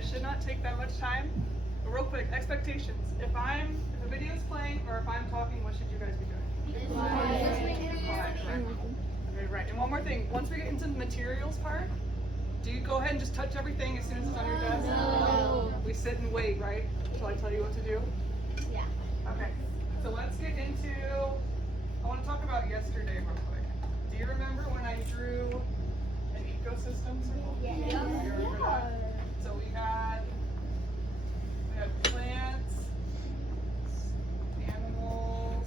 it should not take that much time. But real quick, expectations. If a video is playing or if I'm talking, what should you guys be doing? Quiet, right? Okay, right. And one more thing. Once we get into the materials part, do you go ahead and just touch everything as soon as it's on your desk? No. We sit and wait, right? Until I tell you what to do? Yeah. Okay. So let's get into, I want to talk about yesterday real quick. Do you remember when I drew an ecosystem circle? Yeah. Do you remember that? So we had plants, animals,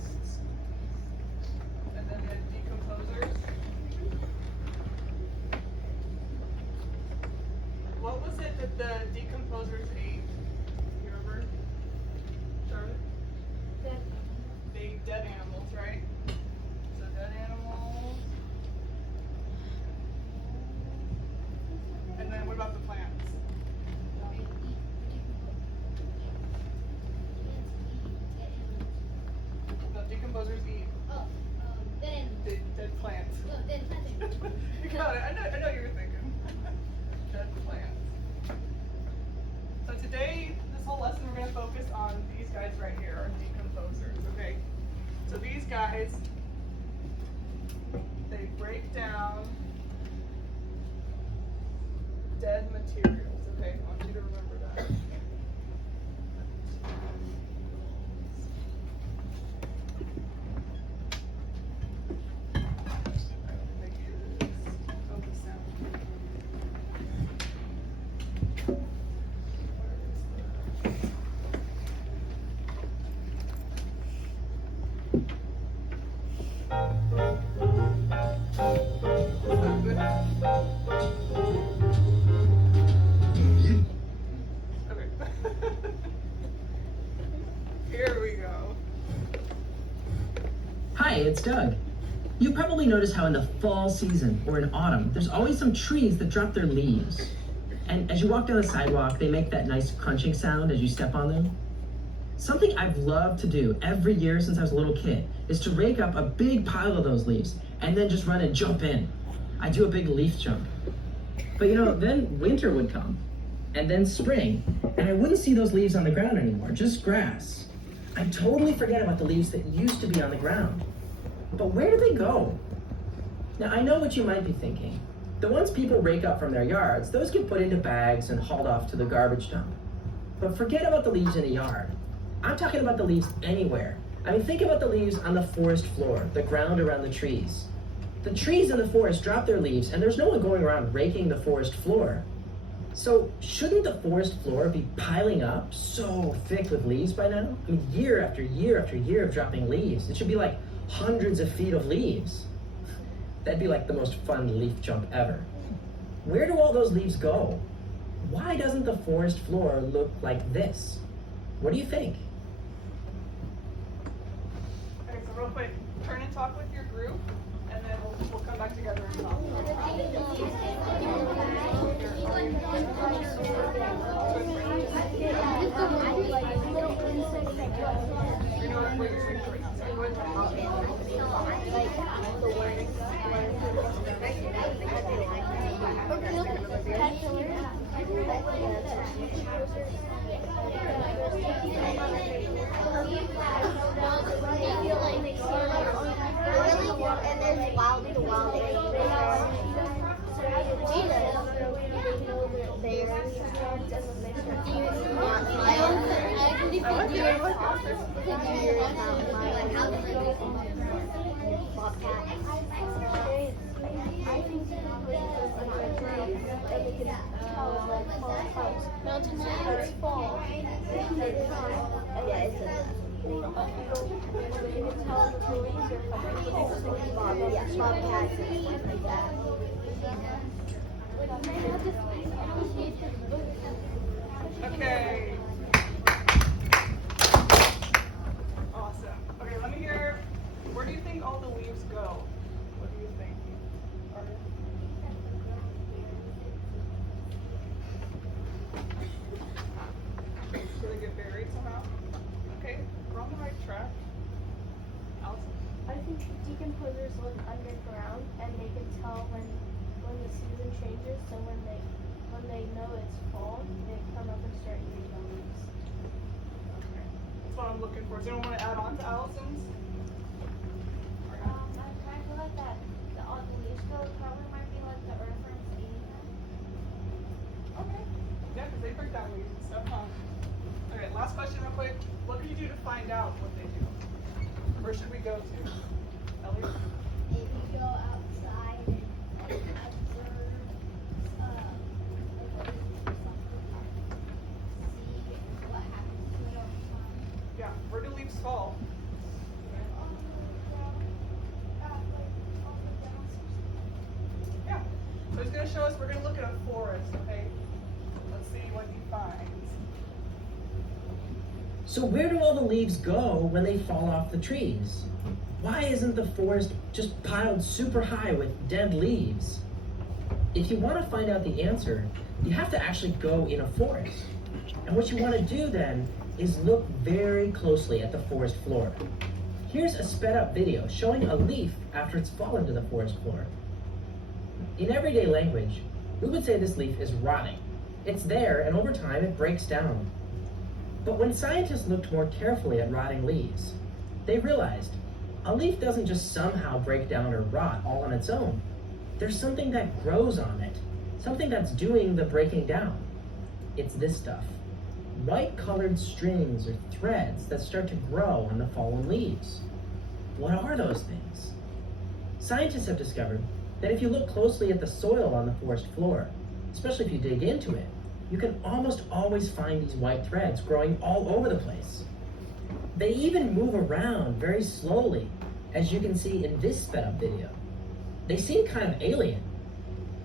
and then we had decomposers. What was it that the decomposers ate? You remember, Charlotte? They ate dead animals, right? So dead animals. And then what about the plants? The decomposers eat dead plants. You got it. I know you were thinking. Dead plants. So today, this whole lesson, we're going to focus on these guys right here, our decomposers. Okay. So these guys, they break down dead materials. Okay. I want you to remember that. Okay. Here we go. Hi, it's Doug. You probably noticed how in the fall season or in autumn, there's always some trees that drop their leaves. And as you walk down the sidewalk, they make that nice crunching sound as you step on them. Something I've loved to do every year since I was a little kid is to rake up a big pile of those leaves and then just run and jump in. I do a big leaf jump. But then winter would come, and then spring, and I wouldn't see those leaves on the ground anymore, just grass. I'd totally forget about the leaves that used to be on the ground. But where do they go? Now, I know what you might be thinking. The ones people rake up from their yards, those get put into bags and hauled off to the garbage dump. But forget about the leaves in the yard. I'm talking about the leaves anywhere. I mean, think about the leaves on the forest floor, the ground around the trees. The trees in the forest drop their leaves, and there's no one going around raking the forest floor. So shouldn't the forest floor be piling up so thick with leaves by now? I mean, year after year after year of dropping leaves. It should be like hundreds of feet of leaves. That'd be like the most fun leaf jump ever. Where do all those leaves go? Why doesn't the forest floor look like this? What do you think? Okay, so real quick, turn and talk with your group, and then we'll come back together and talk. And then wild mountain lions fall. Okay. Awesome. Okay, let me hear, where do you think all the leaves go? What do you think? Arden? Do they get buried somehow? Okay, we're on the right track. Allison? I think decomposers live underground and they can tell when the season changes. So when when they know it's fall, they come up and start eating the leaves. Okay. That's what I'm looking for. Does anyone want to add on to Allison's? I kind of feel like that all the leaves go probably might be like the earthworms eating them. Okay. Yeah, because they break down leaves and stuff, huh? Okay, last question real quick. What can you do to find out what they do? Where should we go to? Elliot? Maybe go outside and observe, see what happens to it over time. Yeah, where do leaves fall? Yeah. So he's going to show us, we're going to look at a forest, okay? Let's see what he finds. So where do all the leaves go when they fall off the trees? Why isn't the forest just piled super high with dead leaves? If you want to find out the answer, you have to actually go in a forest. And what you want to do then is look very closely at the forest floor. Here's a sped up video showing a leaf after it's fallen to the forest floor. In everyday language, we would say this leaf is rotting. It's there, and over time it breaks down. But when scientists looked more carefully at rotting leaves, they realized a leaf doesn't just somehow break down or rot all on its own. There's something that grows on it, something that's doing the breaking down. It's this stuff. White colored strings or threads that start to grow on the fallen leaves. What are those things? Scientists have discovered that if you look closely at the soil on the forest floor, especially if you dig into it, you can almost always find these white threads growing all over the place. They even move around very slowly, as you can see in this sped up video. They seem kind of alien,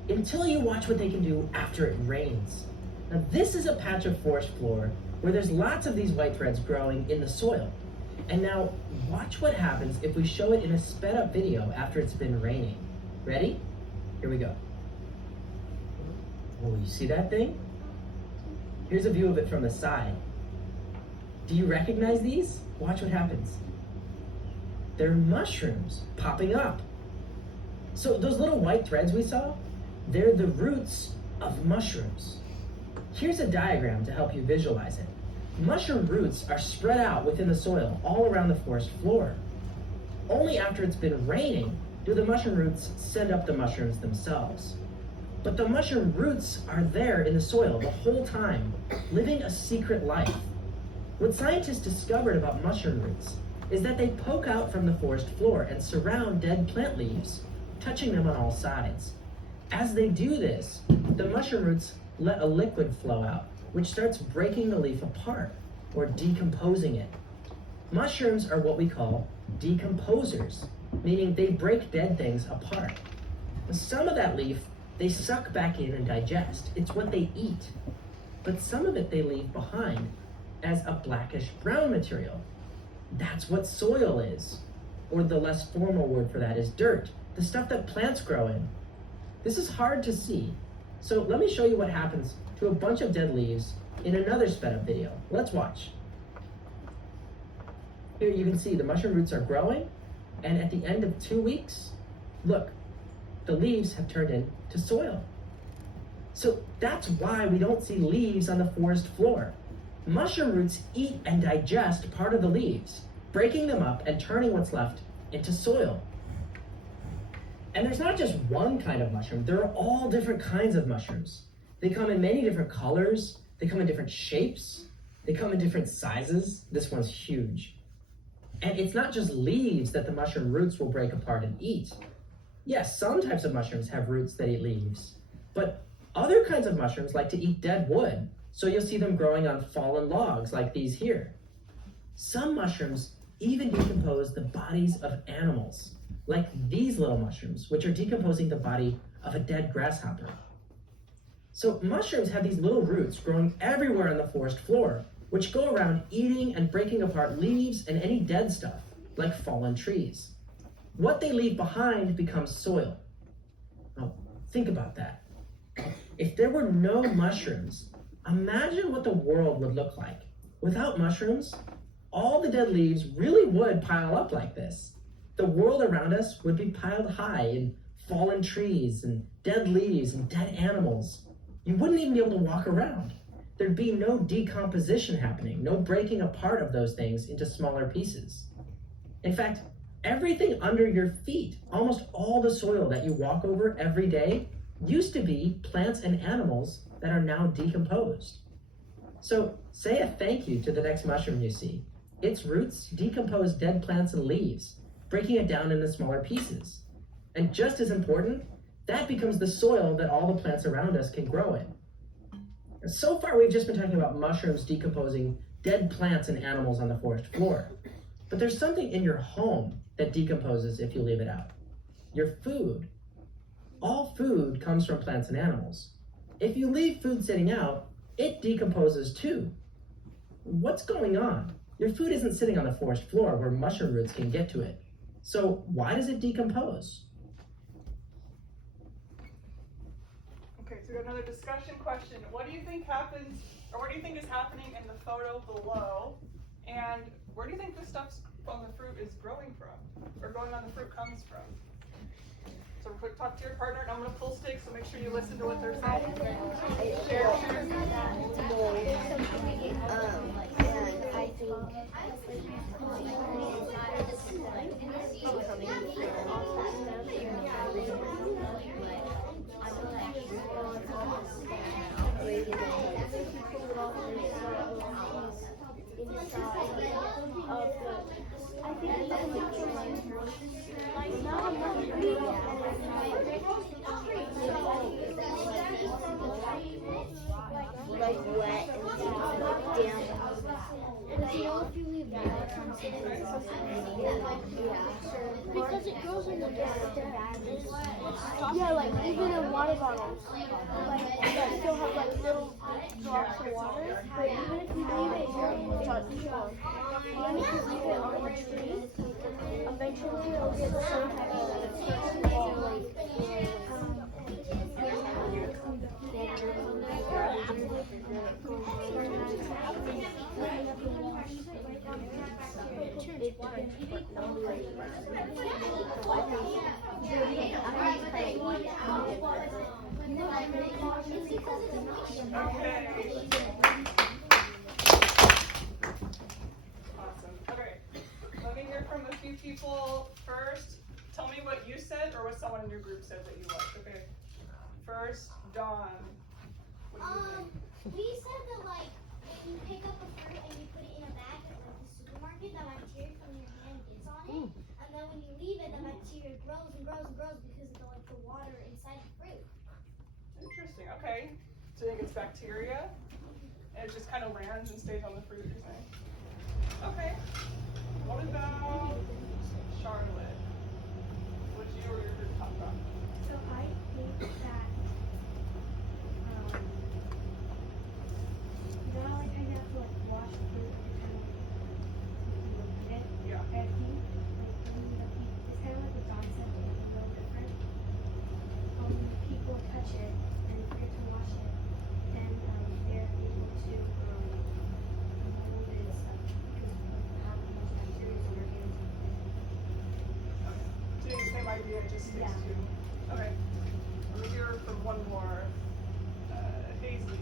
until you watch what they can do after it rains. Now this is a patch of forest floor where there's lots of these white threads growing in the soil. And now watch what happens if we show it in a sped up video after it's been raining. Ready? Here we go. Oh, you see that thing? Here's a view of it from the side. Do you recognize these? Watch what happens. They're mushrooms popping up. So those little white threads we saw, they're the roots of mushrooms. Here's a diagram to help you visualize it. Mushroom roots are spread out within the soil all around the forest floor. Only after it's been raining do the mushroom roots send up the mushrooms themselves. But the mushroom roots are there in the soil the whole time, living a secret life. What scientists discovered about mushroom roots is that they poke out from the forest floor and surround dead plant leaves, touching them on all sides. As they do this, the mushroom roots let a liquid flow out, which starts breaking the leaf apart, or decomposing it. Mushrooms are what we call decomposers, meaning they break dead things apart. Some of that leaf they suck back in and digest. It's what they eat. But some of it they leave behind as a blackish brown material. That's what soil is. Or the less formal word for that is dirt, the stuff that plants grow in. This is hard to see. So let me show you what happens to a bunch of dead leaves in another sped up video. Let's watch. Here you can see the mushroom roots are growing, and at the end of 2 weeks, look, the leaves have turned into soil. So that's why we don't see leaves on the forest floor. Mushroom roots eat and digest part of the leaves, breaking them up and turning what's left into soil. And there's not just one kind of mushroom, there are all different kinds of mushrooms. They come in many different colors, they come in different shapes, they come in different sizes. This one's huge. And it's not just leaves that the mushroom roots will break apart and eat. Yes, some types of mushrooms have roots that eat leaves, but other kinds of mushrooms like to eat dead wood, so you'll see them growing on fallen logs like these here. Some mushrooms even decompose the bodies of animals, like these little mushrooms, which are decomposing the body of a dead grasshopper. So mushrooms have these little roots growing everywhere on the forest floor, which go around eating and breaking apart leaves and any dead stuff, like fallen trees. What they leave behind becomes soil. Now, think about that. If there were no mushrooms, imagine what the world would look like. Without mushrooms, all the dead leaves really would pile up like this. The world around us would be piled high in fallen trees and dead leaves and dead animals. you wouldn't even be able to walk around. There'd be no decomposition happening, no breaking apart of those things into smaller pieces. In fact, everything under your feet, almost all the soil that you walk over every day, used to be plants and animals that are now decomposed. So say a thank you to the next mushroom you see. Its roots decompose dead plants and leaves, breaking it down into smaller pieces. And just as important, that becomes the soil that all the plants around us can grow in. And so far, we've just been talking about mushrooms decomposing dead plants and animals on the forest floor. But there's something in your home that decomposes if you leave it out. Your food. All food comes from plants and animals. If you leave food sitting out, it decomposes too. What's going on? Your food isn't sitting on the forest floor where mushroom roots can get to it. So why does it decompose? Okay, so we got another discussion question. What do you think happens, or what do you think is happening in the photo below? And where do you think the stuff on the fruit is growing from, or growing on the fruit comes from? So quick, talk to your partner, and I'm going to pull stakes, so make sure you listen to what they're saying. Share. And I think like wet and damp. Because it grows in the depth. Yeah, like even in water bottles, like that still have like little drops of water. But even if you leave it here, even if you leave it on the tree, eventually it'll get so heavy that it starts to fall. Awesome. Okay. Let me hear from a few people first. Tell me what you said or what someone in your group said that you liked. Okay. First, Dawn. What do you think? We said that like if you pick up a fruit and you put it in a bag at like the supermarket, that bacteria from your hand gets on it, and then when you leave it, the bacteria grows and grows and grows because of the water inside the fruit. Interesting. Okay. So you think it's bacteria? And it just kind of lands and stays on the fruit, you're saying? Okay. What about Charlotte? What did you or your group talk about? So I think that you know, like I have to like wash food every time you look at it. Yeah. I think like it's kind of like what John said, but it's a little different. People touch it and forget to wash it, then they're able to mold it and stuff because of how much bacteria is in our hands. So you think the same idea, it just sticks Yeah. to. Okay. Let me hear from one more. Hazley.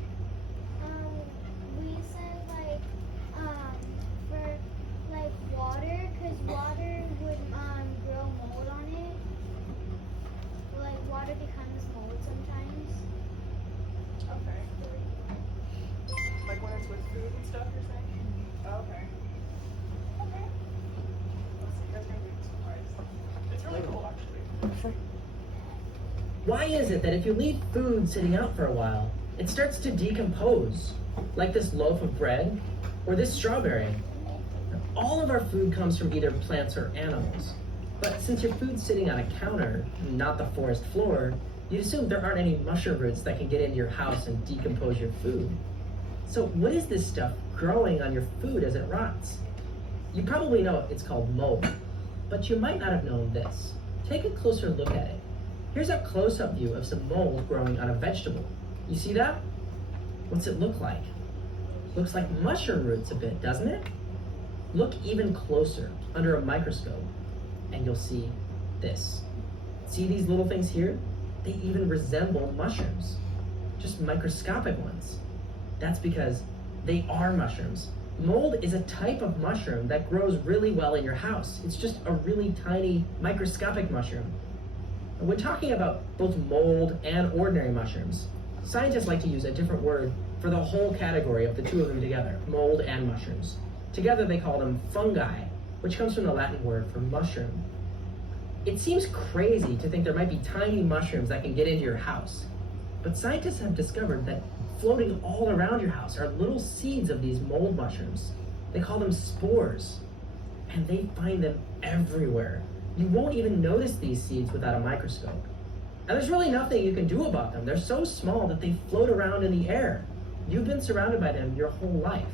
We said like for like water, cause water would grow mold on it. Like water becomes mold sometimes. Okay. Like when it's with food and stuff, you're saying? Okay. Okay. Let's see, you guys are gonna be surprised. It's really cool, actually. Why is it that if you leave food sitting out for a while, it starts to decompose, like this loaf of bread or this strawberry? All of our food comes from either plants or animals. But since your food's sitting on a counter, not the forest floor, you'd assume there aren't any mushroom roots that can get into your house and decompose your food. So what is this stuff growing on your food as it rots? You probably know it's called mold, but you might not have known this. Take a closer look at it. Here's a close-up view of some mold growing on a vegetable. You see that? What's it look like? Looks like mushroom roots a bit, doesn't it? Look even closer under a microscope and you'll see this. See these little things here? They even resemble mushrooms. just microscopic ones. That's because they are mushrooms. Mold is a type of mushroom that grows really well in your house. It's just a really tiny microscopic mushroom. When talking about both mold and ordinary mushrooms, scientists like to use a different word for the whole category of the two of them together, mold and mushrooms. Together they call them fungi, which comes from the Latin word for mushroom. It seems crazy to think there might be tiny mushrooms that can get into your house, but scientists have discovered that floating all around your house are little seeds of these mold mushrooms. They call them spores, and they find them everywhere. You won't even notice these seeds without a microscope. And there's really nothing you can do about them. They're so small that they float around in the air. You've been surrounded by them your whole life.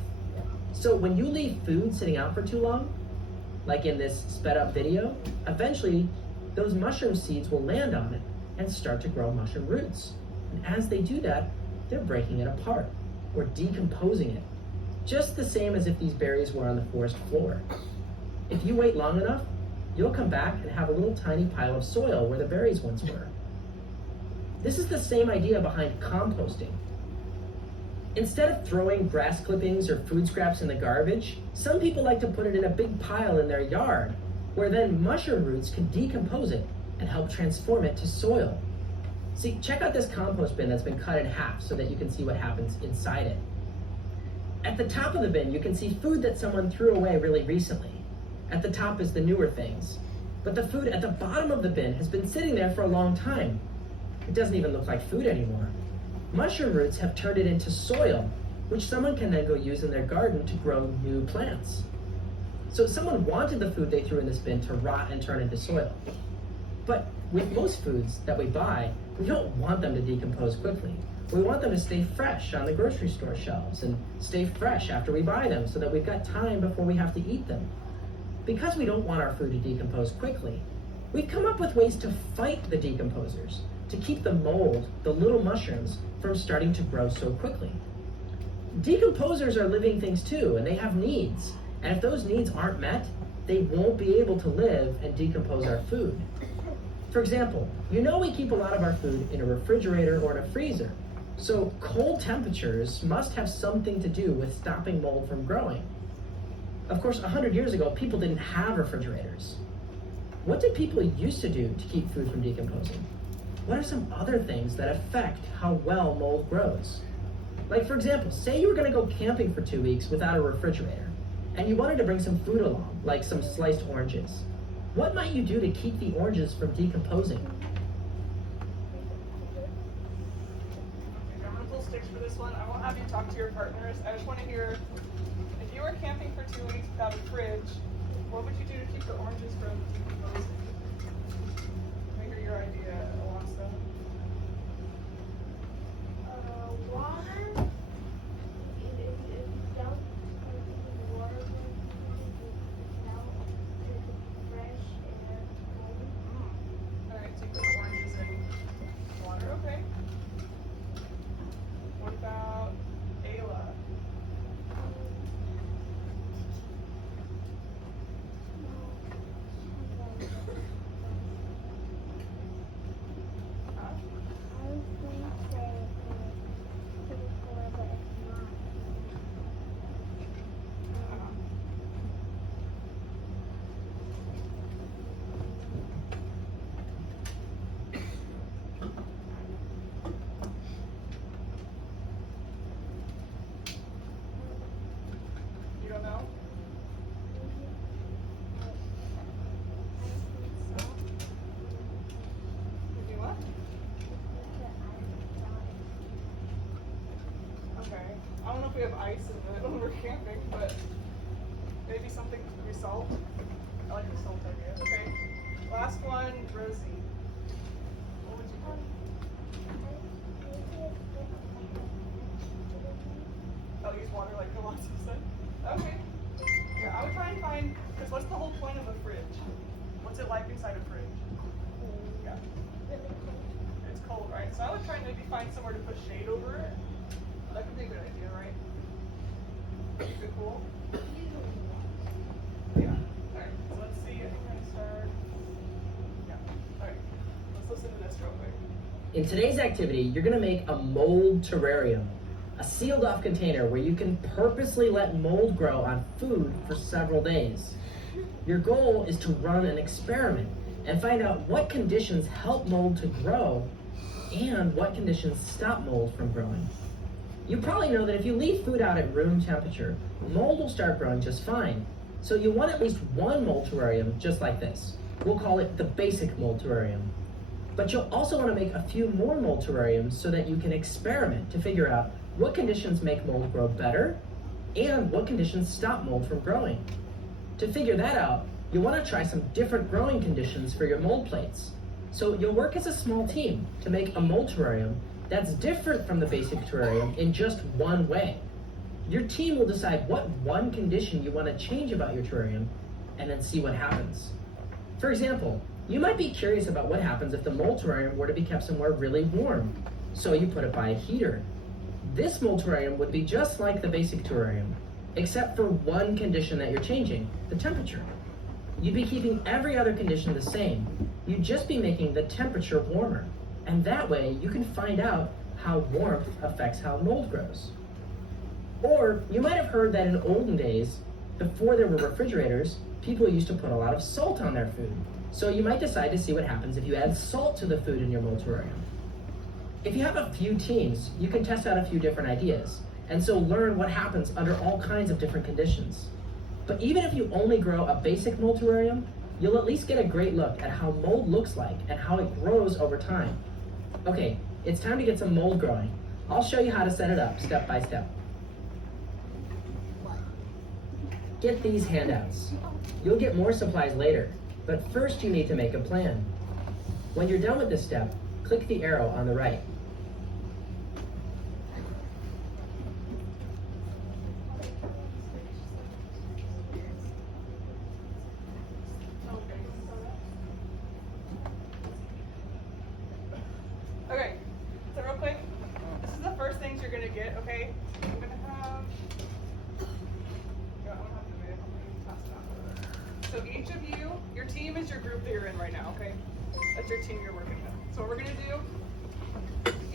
So when you leave food sitting out for too long, like in this sped up video, eventually those mushroom seeds will land on it and start to grow mushroom roots. And as they do that, they're breaking it apart or decomposing it, just the same as if these berries were on the forest floor. If you wait long enough, you'll come back and have a little tiny pile of soil where the berries once were. This is the same idea behind composting. Instead of throwing grass clippings or food scraps in the garbage, some people like to put it in a big pile in their yard, where then mushroom roots can decompose it and help transform it to soil. See, check out this compost bin that's been cut in half so that you can see what happens inside it. At the top of the bin, you can see food that someone threw away really recently. At the top is the newer things. But the food at the bottom of the bin has been sitting there for a long time. It doesn't even look like food anymore. Mushroom roots have turned it into soil, which someone can then go use in their garden to grow new plants. So someone wanted the food they threw in this bin to rot and turn into soil. But with most foods that we buy, we don't want them to decompose quickly. We want them to stay fresh on the grocery store shelves and stay fresh after we buy them so that we've got time before we have to eat them. Because we don't want our food to decompose quickly, we've come up with ways to fight the decomposers, to keep the mold, the little mushrooms, from starting to grow so quickly. Decomposers are living things too, and they have needs. And if those needs aren't met, they won't be able to live and decompose our food. For example, you know we keep a lot of our food in a refrigerator or in a freezer. So cold temperatures must have something to do with stopping mold from growing. Of course, 100 years ago, people didn't have refrigerators. What did people used to do to keep food from decomposing? What are some other things that affect how well mold grows? Like, for example, say you were going to go camping for 2 weeks without a refrigerator, and you wanted to bring some food along, like some sliced oranges. What might you do to keep the oranges from decomposing? Okay, I'm gonna pull sticks for this one. I won't have you talk to your partners. I just want to hear, if you were camping for 2 weeks without a fridge, what would you do to keep the oranges from decomposing? Let me hear your idea, Alonso. Water. If you don't water, fresh air. Alright, so you put the oranges in water, okay. What about Ayla? Huh? I was going to say put it for, but it's not. You don't know? You do what? Okay. I don't know if we have ice in it when we're camping, but maybe something to be salt. I like the salt idea. Okay. Last one, Rosie. What would you do? I'll use water like Alonso said. Okay. Yeah, I would try and find, because what's the whole point of a fridge? What's it like inside a fridge? Yeah. It's cold, right? So I would try and maybe find somewhere to put shade over it. That could be a good idea, right? Is it cool? Yeah. Alright, so let's see. I think we're gonna start. Yeah. Alright. Let's listen to this real quick. In today's activity, you're gonna make a mold terrarium, a sealed off container where you can purposely let mold grow on food for several days. Your goal is to run an experiment and find out what conditions help mold to grow and what conditions stop mold from growing. You probably know that if you leave food out at room temperature, mold will start growing just fine. So you want at least one mold terrarium just like this. We'll call it the basic mold terrarium. But you'll also want to make a few more mold terrariums so that you can experiment to figure out what conditions make mold grow better and what conditions stop mold from growing. To figure that out, you'll want to try some different growing conditions for your mold plates. So you'll work as a small team to make a mold terrarium that's different from the basic terrarium in just one way. Your team will decide what one condition you want to change about your terrarium and then see what happens. For example, you might be curious about what happens if the mold terrarium were to be kept somewhere really warm, so you put it by a heater. This mold terrarium would be just like the basic terrarium, except for one condition that you're changing, the temperature. You'd be keeping every other condition the same. You'd just be making the temperature warmer. And that way you can find out how warmth affects how mold grows. Or you might have heard that in olden days, before there were refrigerators, people used to put a lot of salt on their food. So you might decide to see what happens if you add salt to the food in your mold terrarium. If you have a few teams, you can test out a few different ideas, and so learn what happens under all kinds of different conditions. But even if you only grow a basic mold terrarium, you'll at least get a great look at how mold looks like and how it grows over time. Okay, it's time to get some mold growing. I'll show you how to set it up step by step. Get these handouts. You'll get more supplies later, but first you need to make a plan. When you're done with this step, click the arrow on the right. Okay, so real quick, this is the first things you're gonna get, okay? I'm gonna have, yeah, I'm gonna have to wait, I'm gonna pass it out. So each of you, your team is your group that you're in right now, okay? That's your team you're working with. So what we're gonna do,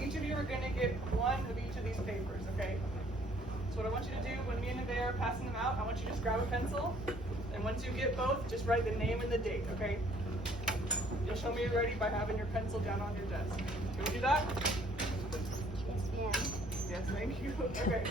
each of you are gonna get one of each of these papers, okay? So what I want you to do, when me and Nevaeh are passing them out, I want you to just grab a pencil, and once you get both, just write the name and the date, okay? You'll show me you're ready by having your pencil down on your desk. Can we do that? Yes, ma'am. Yes, thank you. Okay.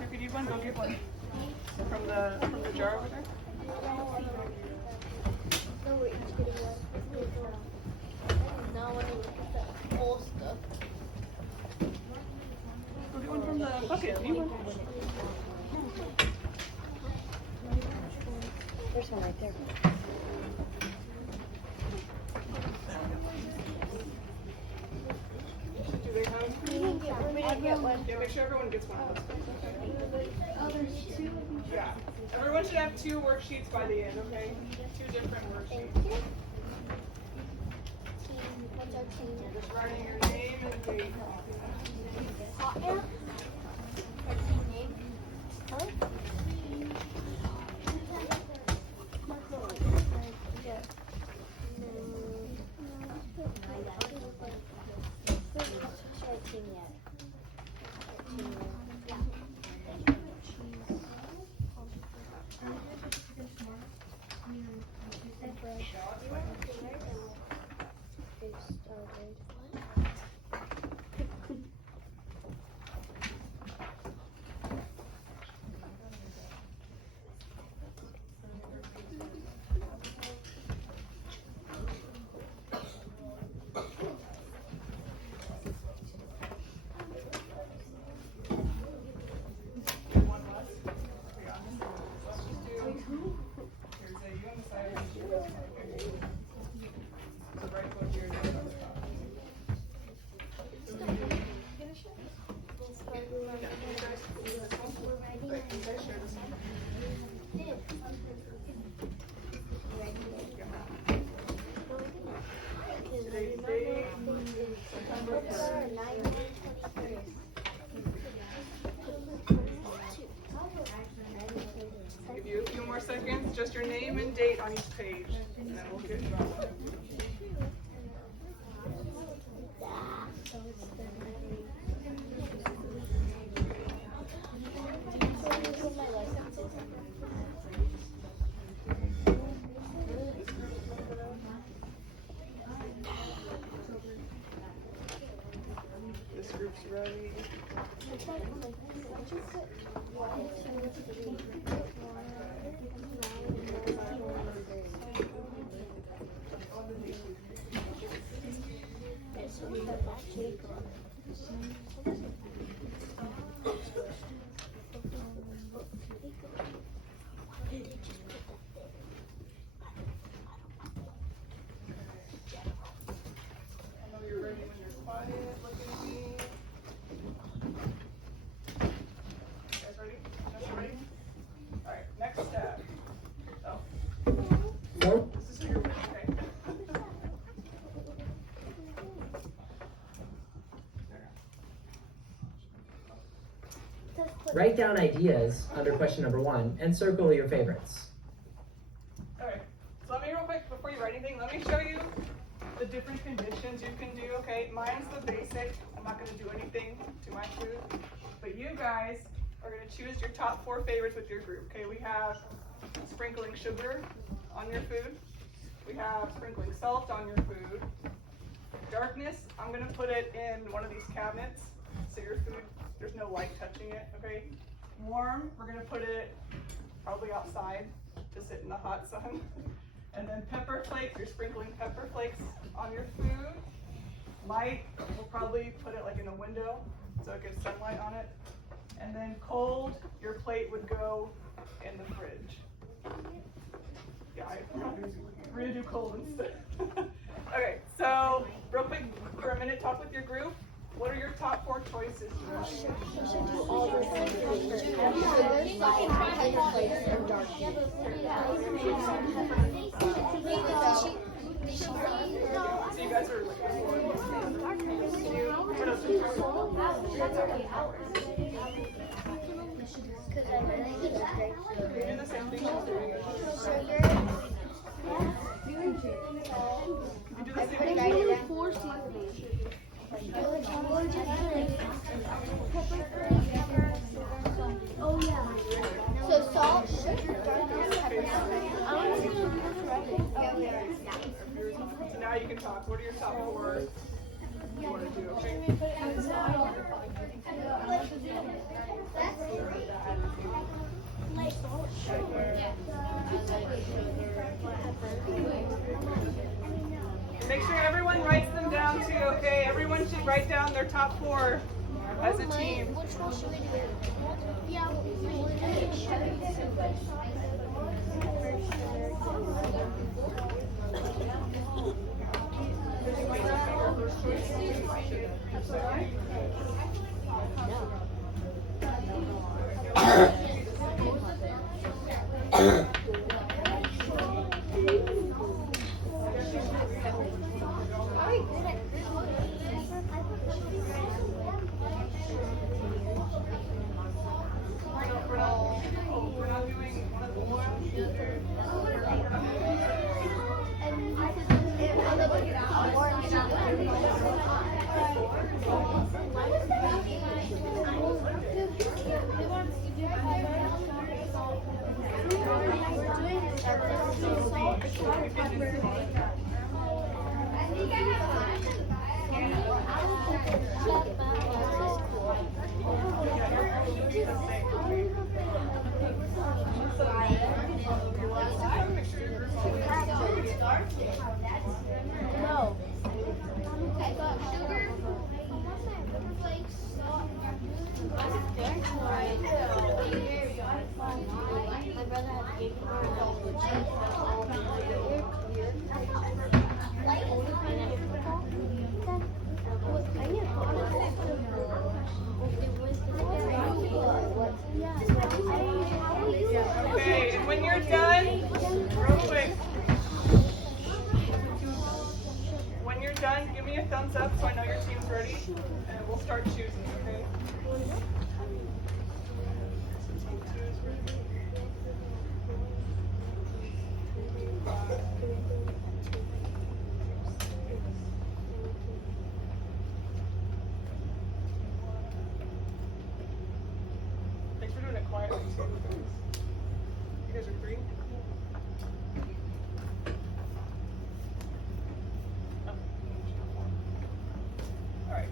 If you need one, go get one. From the jar over there. Now I want to look at the old stuff. Go get one from the bucket. Need one. There's one right there. Do they have? Yeah, make sure everyone gets one of those. Okay. Oh, there's two. Yeah. Everyone should have 2 worksheets by the end, okay? 2 different worksheets. What's our team? Just writing your name and date. Hot air? Name? Huh? Yeah. Team yet. Did I share this one? Today's date, September 3rd. Give you a few more seconds, just your name and date on each page, and then we'll get going. This group's ready. I know you're ready when you're quiet. Look at me. You guys ready? Just ready? All right. Next step. Oh. This is who you're with, okay? Write down ideas under question number 1 and circle your favorites. Alright, so let me real quick, before you write anything, let me show you the different conditions you can do, okay? Mine's the basic, I'm not gonna do anything to my food, but you guys are gonna choose your top 4 favorites with your group, okay? We have sprinkling sugar on your food, we have sprinkling salt on your food, darkness, I'm gonna put it in one of these cabinets, so your food, there's no light touching it, okay? Warm, we're gonna put it probably outside to sit in the hot sun. And then pepper flakes, you're sprinkling pepper flakes on your food. Light, we'll probably put it like in a window so it gets sunlight on it. And then cold, your plate would go in the fridge. Yeah, we're gonna do cold instead. Okay, so real quick, for a minute, talk with your group. What are your top 4 choices? So you guys are like, what else? You do the same thing she's doing. You do the same thing. Oh yeah. So salt, sugar, So now you can talk. What are your top 4 you want to do? Okay. Make sure everyone writes them down too, okay? Everyone should write down their top 4 as a team. Which one should we do? Yeah. We're not doing one of the No. I thought sugar, pepper flakes, salt. My brother had gave me me a thumbs up so I know your team's ready, and we'll start choosing, okay? So team 2 is ready. 5. Thanks for doing it quietly too, guys. You guys are free? Alright.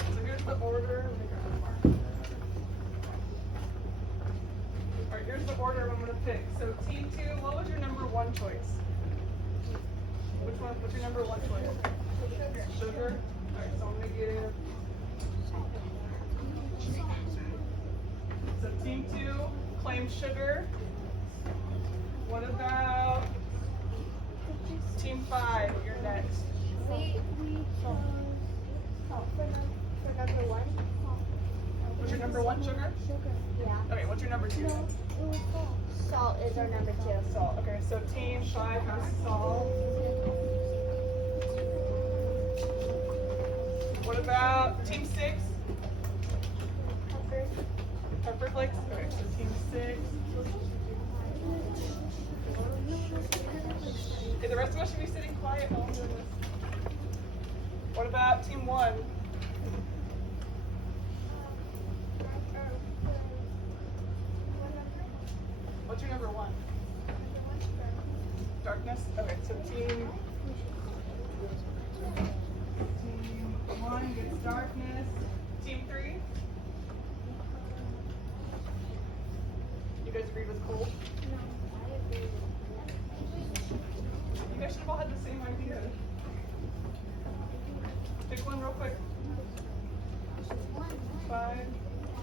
So here's the order. Let me grab a marker. Alright, here's the order I'm gonna pick. So team 2, what was your number 1 choice? Which one? What's your number 1 choice? Sugar. Alright, so I'm gonna give. So team 2 claimed sugar. What about team 5? You're next. We chose salt for number 1. What's your number 1 sugar? Sugar. Yeah. Okay, what's your number 2? No, it was salt. Salt is our number 2. Salt. Okay, so team 5 has salt. What about team 6? Pepper. Pepper flakes? Okay, so team 6. Okay, the rest of us should be sitting quiet while I'm doing this. What about team 1? What's your number 1? Darkness? Okay, so team 1 gets darkness. Team 3? You guys agreed with cold? You guys should have all had the same idea. Pick one real quick. 5,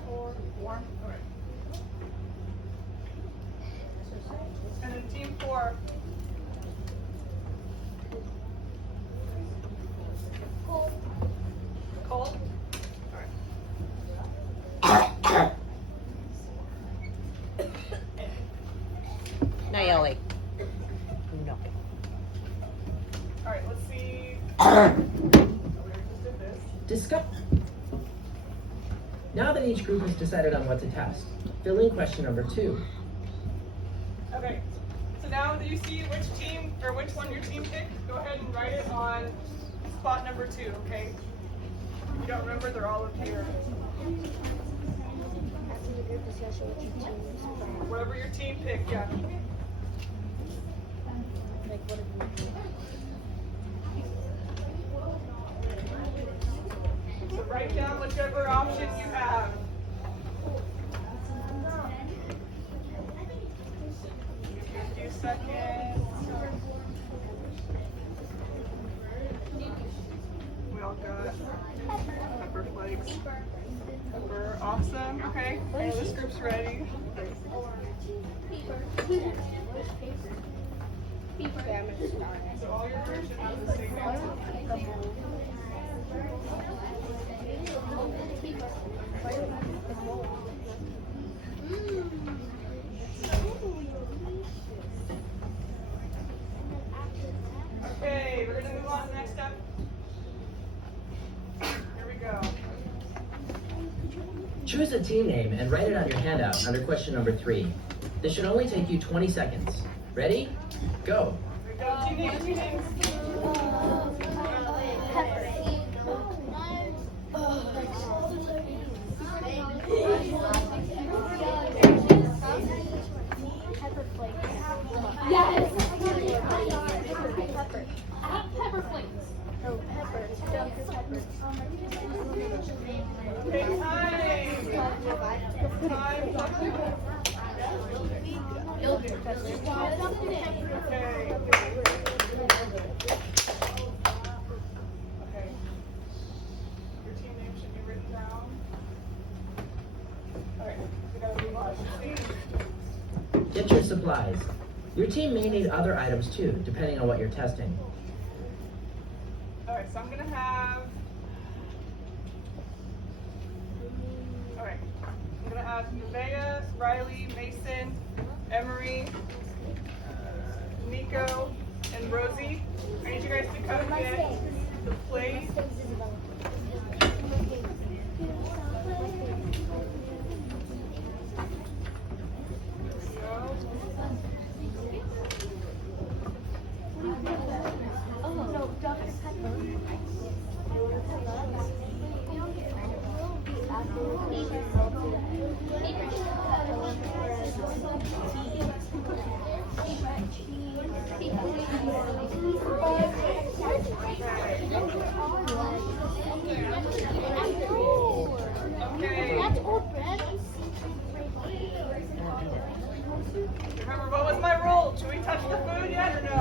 4, warm. Okay. And then team 4. Cold. Cold? Naomi. No. Alright, let's see. We just did this. Discuss. Now that each group has decided on what to test, fill in question number 2. Okay, so now that you see which team or which one your team picked, go ahead and write it on spot number 2, okay? If you don't remember, they're all up here. After the group discussion, what your team is from. Whatever your team picked, yeah. Like, what did we do? So write down whichever option you have. Give you a few seconds. We all got pepper flakes. Pepper, awesome. Okay, so this group's ready. So all your groups should have the same answer. Okay, we're gonna move on to the next step. Here we go. Choose a team name and write it on your handout under question number 3. This should only take you 20 seconds. Ready? Go. Here we go. Team names, team names. Pepper flakes. Yes. Pepper. Pepper flakes. No, pepper. Dr. Pepper. Okay, time. Okay. Okay. Your team name should be written down. Alright, we gotta move on. Get your supplies. Your team may need other items too, depending on what you're testing. Alright, so I'm gonna have. Alright, I'm gonna have Nevaeh, Riley, Mason, Emery, Nico, and Rosie. I need you guys to come get the plate. Okay. Remember, what was my rule? Should we touch the food yet or no?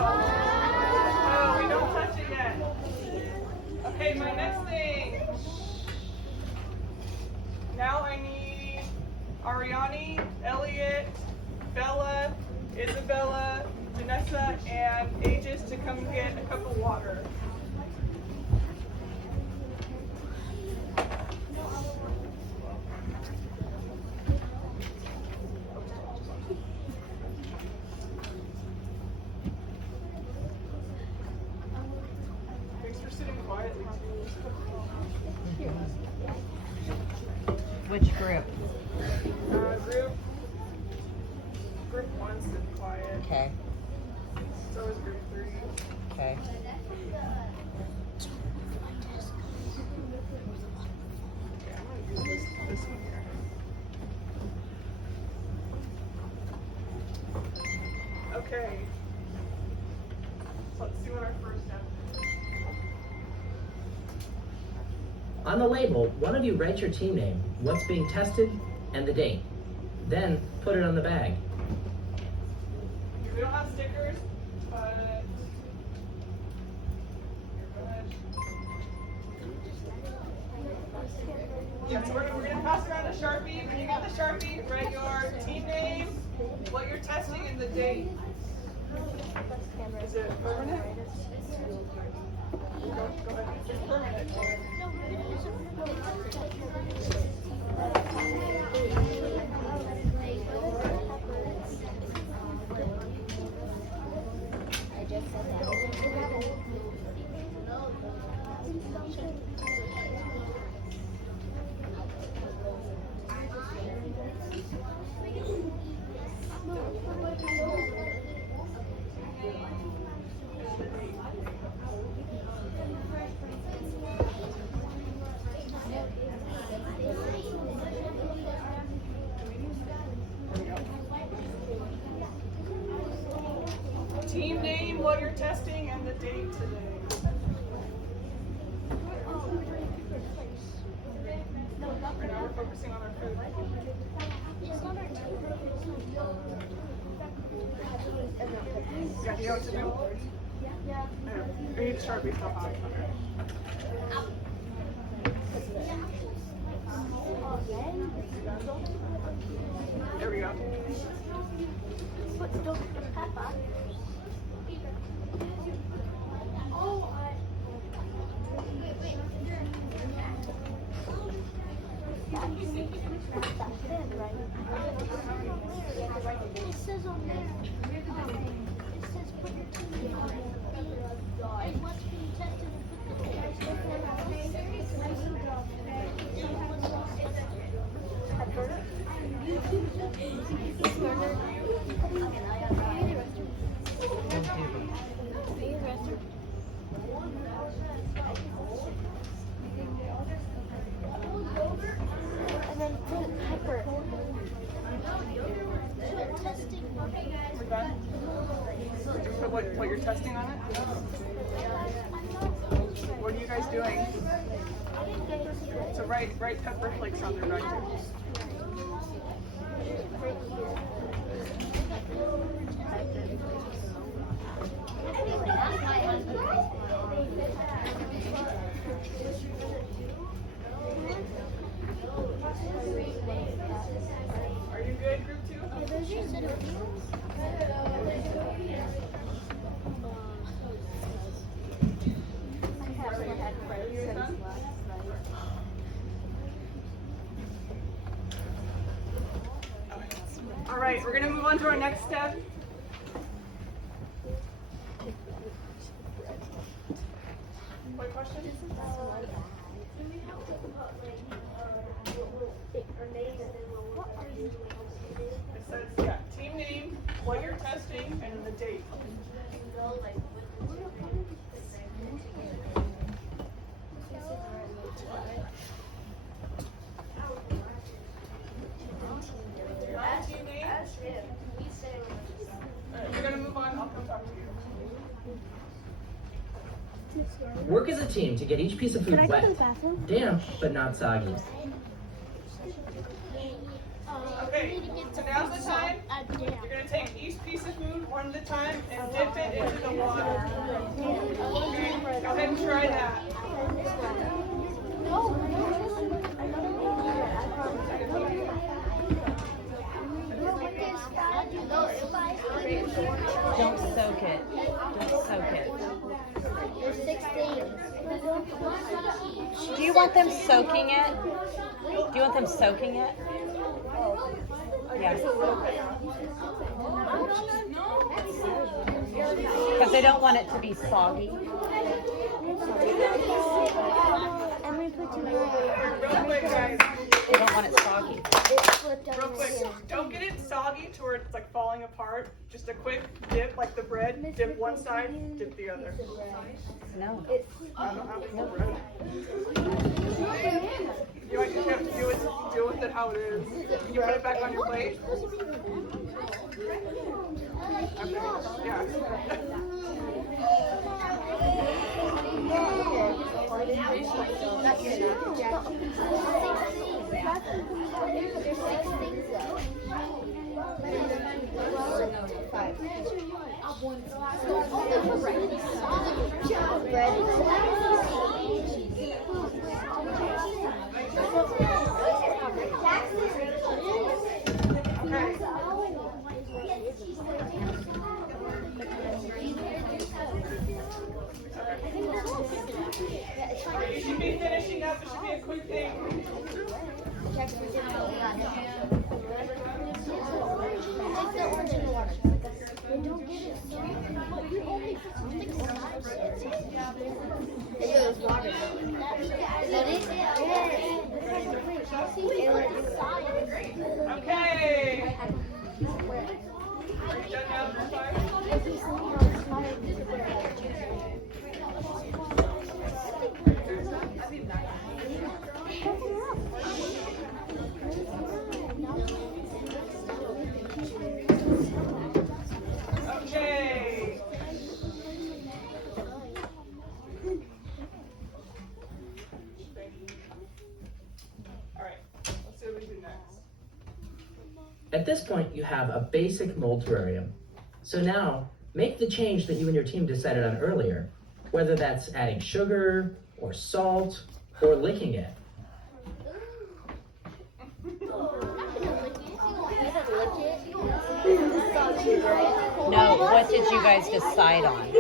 No, we don't touch it yet. Okay, my next thing. Now I need Ariani, Elliot, Bella, Isabella, Vanessa, and Aegis to come get a cup of water. Thanks for sitting quietly too. Which group? Group 1 sit quiet. Okay. So is group 3. Okay. Okay, I'm gonna use this one here. Okay. So let's see what our first step is. On the label, one of you write your team name, what's being tested, and the date. Then put it on the bag. We don't have stickers, but yeah, so we're gonna pass around a Sharpie. When you get the Sharpie, write your team name, what you're testing, and the date. Is it permanent? Go ahead. It's permanent. Team name, what you're testing, and the date today. Right now we're focusing on our food. Yeah, you know what to do? Yeah. I need to Sharpie stuff on. There we go. It says on there. It says put your team on it. And what's being tested and put and then put pepper. We're done? Did you put what you're testing on it? What are you guys doing? So write pepper flakes on there, right? Are you good, group 2? All right, we're gonna move on to our next step. question? Do we have to put like our name and then what are you doing? It says, yeah, team name, what you're testing, and then the date. Team name? Alright, we're gonna move on. I'll come talk to you. Work as a team to get each piece of food wet, damp, but not soggy. Okay, so now's the time. You're gonna take each piece of food one at a time and dip it into the water. Okay, go ahead and try that. Don't soak it. Don't soak it. There's 6 things. Do you want them soaking it? Do you want them soaking it? Yeah. Because they don't want it to be soggy. And we put Real quick, guys. They don't want it soggy. Real quick. Don't get it soggy to where it's like falling apart. Just a quick dip, like the bread. Dip one side, dip the other. No. I don't have any bread. You just have to deal with it how it is. Can you put it back on your plate? Okay. Yeah. You should be finishing up. It should be a quick thing. Okay. Are you done now? Okay. All right. Let's see what we do next. At this point, you have a basic mold terrarium. So now, make the change that you and your team decided on earlier, whether that's adding sugar, or salt, or licking it. No, what did you guys decide on?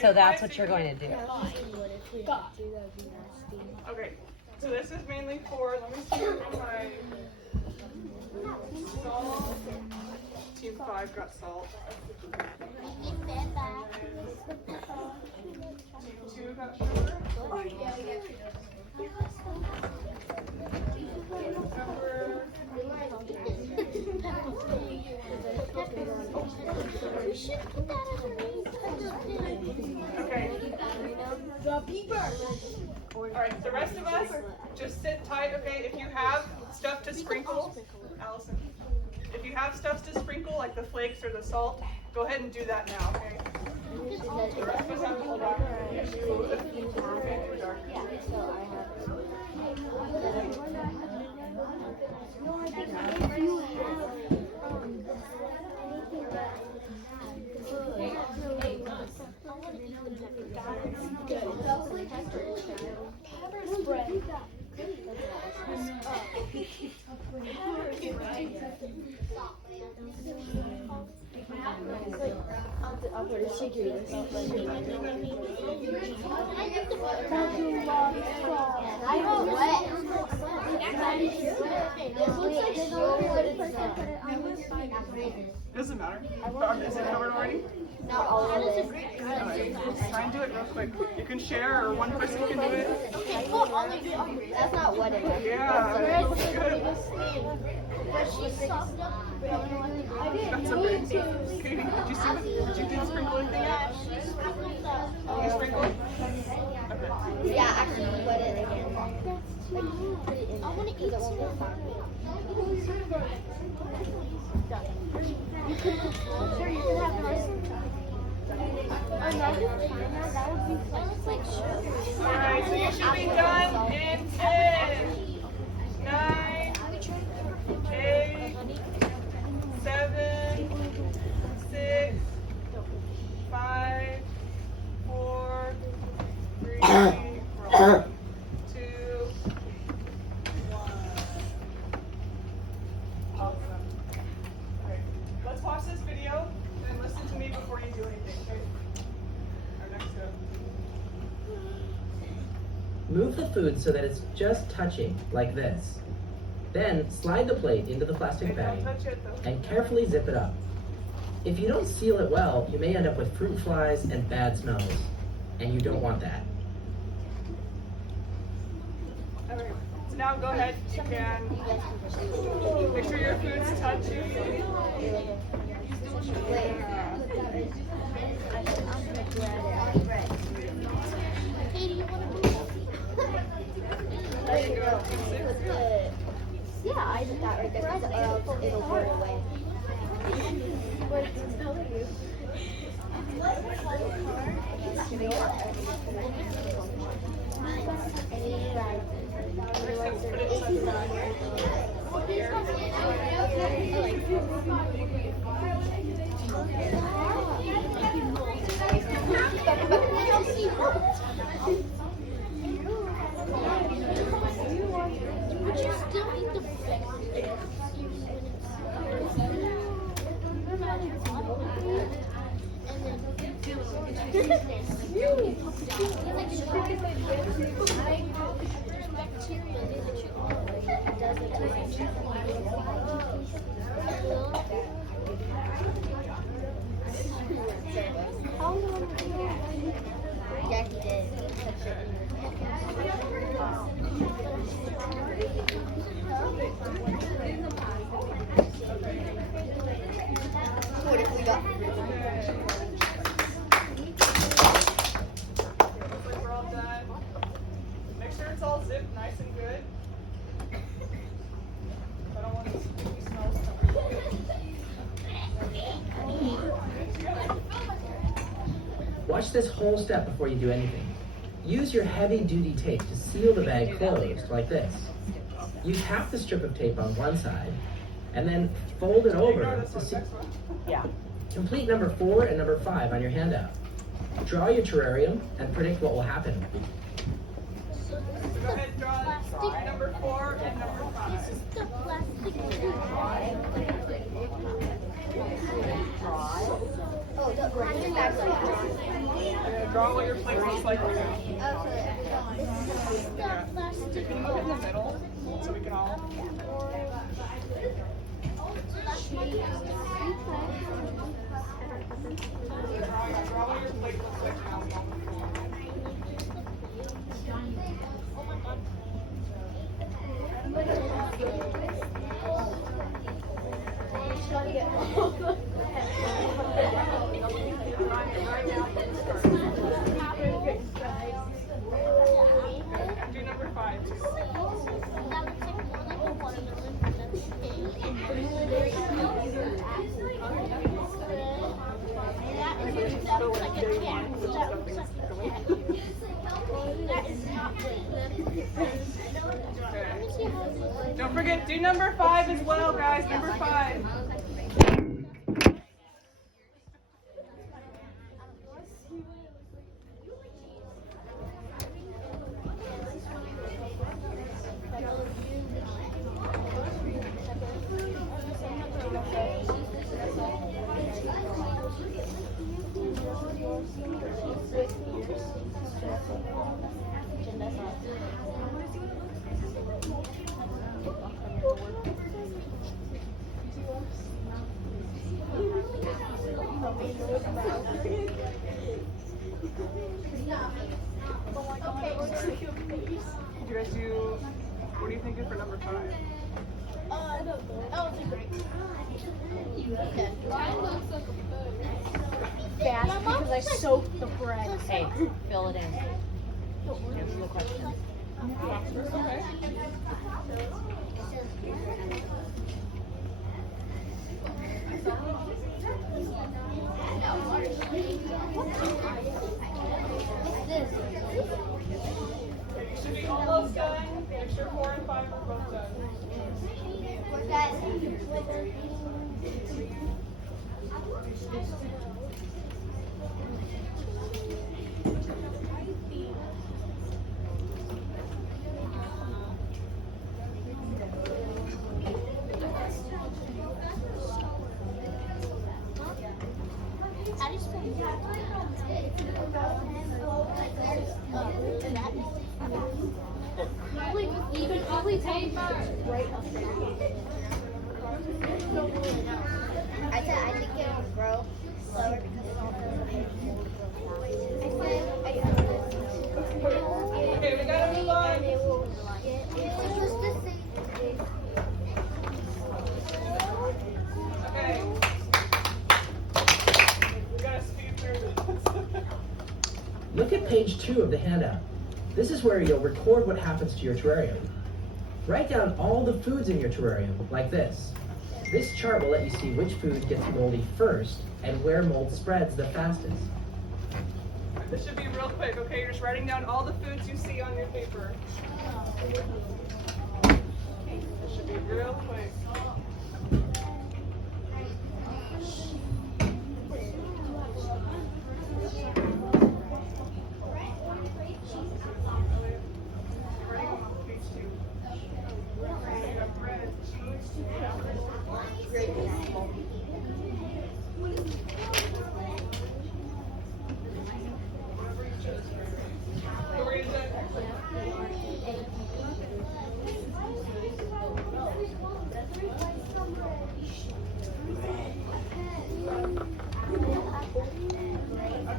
So that's what you're going to do. Okay. So this is mainly for, let me see what my salt. Team 5 got salt. Team 2 got sugar. Pepper. Okay. Alright, the rest of us, just sit tight, okay? If you have stuff to sprinkle, Allison, if you have stuff to sprinkle, like the flakes or the salt, go ahead and do that now, okay? The rest of us have to hold on. I'll put a secret and stuff like that. I know what. Doesn't matter. Is it covered already? Not all of it. Alright, try and do it real quick. You can share, or one person can do it. That's not what it is. Yeah, Where's the good. biggest thing? That's okay. Katie, did you see what? Did you do the sprinkler thing? You sprinkled? Okay. Yeah, actually, put it again. Like, put it in. I want to eat it one more time. You could put sure you could have nice. That would be fun. It's like sugar. Alright, so you should be done in 10, 9, 8, 7, 6, 5, 4, 3, 2, 1. Awesome. Alright, let's watch this video and listen to me before you do anything, okay? Our next go. Move the food so that it's just touching, like this. Then slide the plate into the plastic Okay, bag don't touch it though. and carefully zip it up. If you don't seal it well, you may end up with fruit flies and bad smells, and you don't want that. Okay, so now go ahead, you can make sure your food's touching. There you go. Yeah, I did that right there, or else it'll burn away. What is it telling you? Would you still eat the Jackie did. What if we got? Looks like we're all done. Make sure it's all zipped nice and good. I don't want any sticky smells coming. Watch this whole step before you do anything. Use your heavy-duty tape to seal the bag closed, like this. Use half the strip of tape on one side, and then fold it over Ignore this to one, seal. next one. Yeah. Complete number 4 and number 5 on your handout. Draw your terrarium and predict what will happen. So go ahead and draw number 4 and number 5. The plastic Oh, the plastic bag's like Draw what your plate looks like right now. okay. Yeah. Can you move in the middle so we can all? Draw what your plate looks like now. Do number 5 too. Don't forget, do number 5 as well, guys. Number 5. Did you guys do, what are you thinking for number 5? I don't know. That was great. Fast because I soaked the bread. Hey, fill it in. Answer the question. Okay. You should be almost done. Make sure 4 and 5 are both done. You could probably take right up there. I think it'll grow slower because it's all Okay, we gotta move on. Okay. We gotta speed through this. Look at page 2 of the handout. This is where you'll record what happens to your terrarium. Write down all the foods in your terrarium, like this. This chart will let you see which food gets moldy first and where mold spreads the fastest. This should be real quick, okay? You're just writing down all the foods you see on your paper. This should be real quick.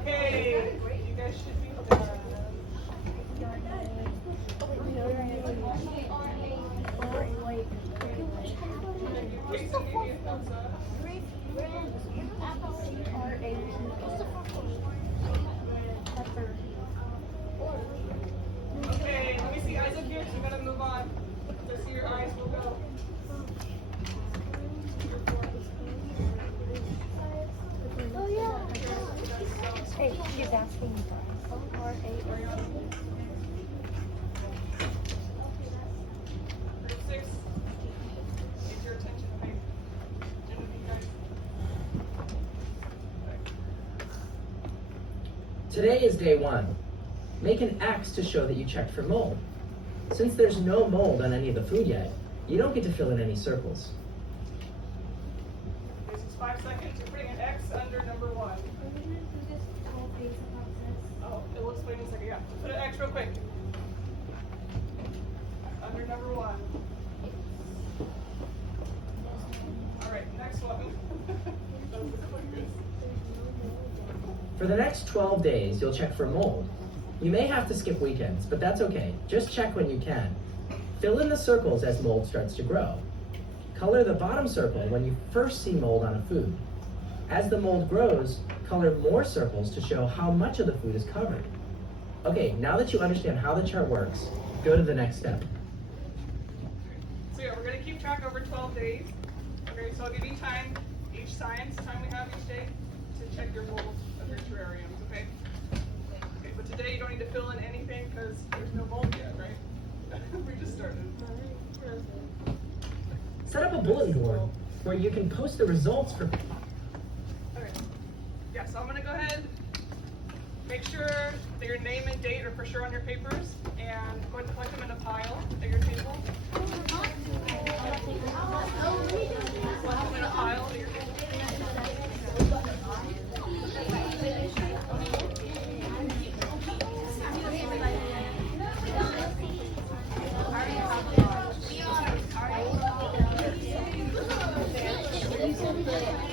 Okay, you guys should be done. Jason, give me a thumbs up. Okay, let me see Isaac here, so we gotta move on. So see your eyes will go. Oh yeah. Hey, he's asking me. Grade 6. Needs your attention, okay? Genevieve, guys. Today is day 1. Make an X to show that you checked for mold. Since there's no mold on any of the food yet, you don't get to fill in any circles. This is 5 seconds. You're putting an X under number 1. Oh, it will explain in a second. Yeah, just put an X real quick. Under number 1. All right, next one. That was the quickest. For the next 12 days, you'll check for mold. You may have to skip weekends, but that's okay. Just check when you can. Fill in the circles as mold starts to grow. Color the bottom circle when you first see mold on a food. As the mold grows, color more circles to show how much of the food is covered. Okay, now that you understand how the chart works, go to the next step. So yeah, we're gonna keep track over 12 days. Okay, so I'll give you time, each science time we have each day, to check your mold of your terrariums, okay? Okay, but today you don't need to fill in anything because there's no mold yet, right? We just started. Set up a bulletin board where you can post the results for... Okay. Yeah, so I'm gonna go ahead, make sure that your name and date are for sure on your papers, and go ahead and collect them in a pile at your table. Collect them in a pile at your table. Oh.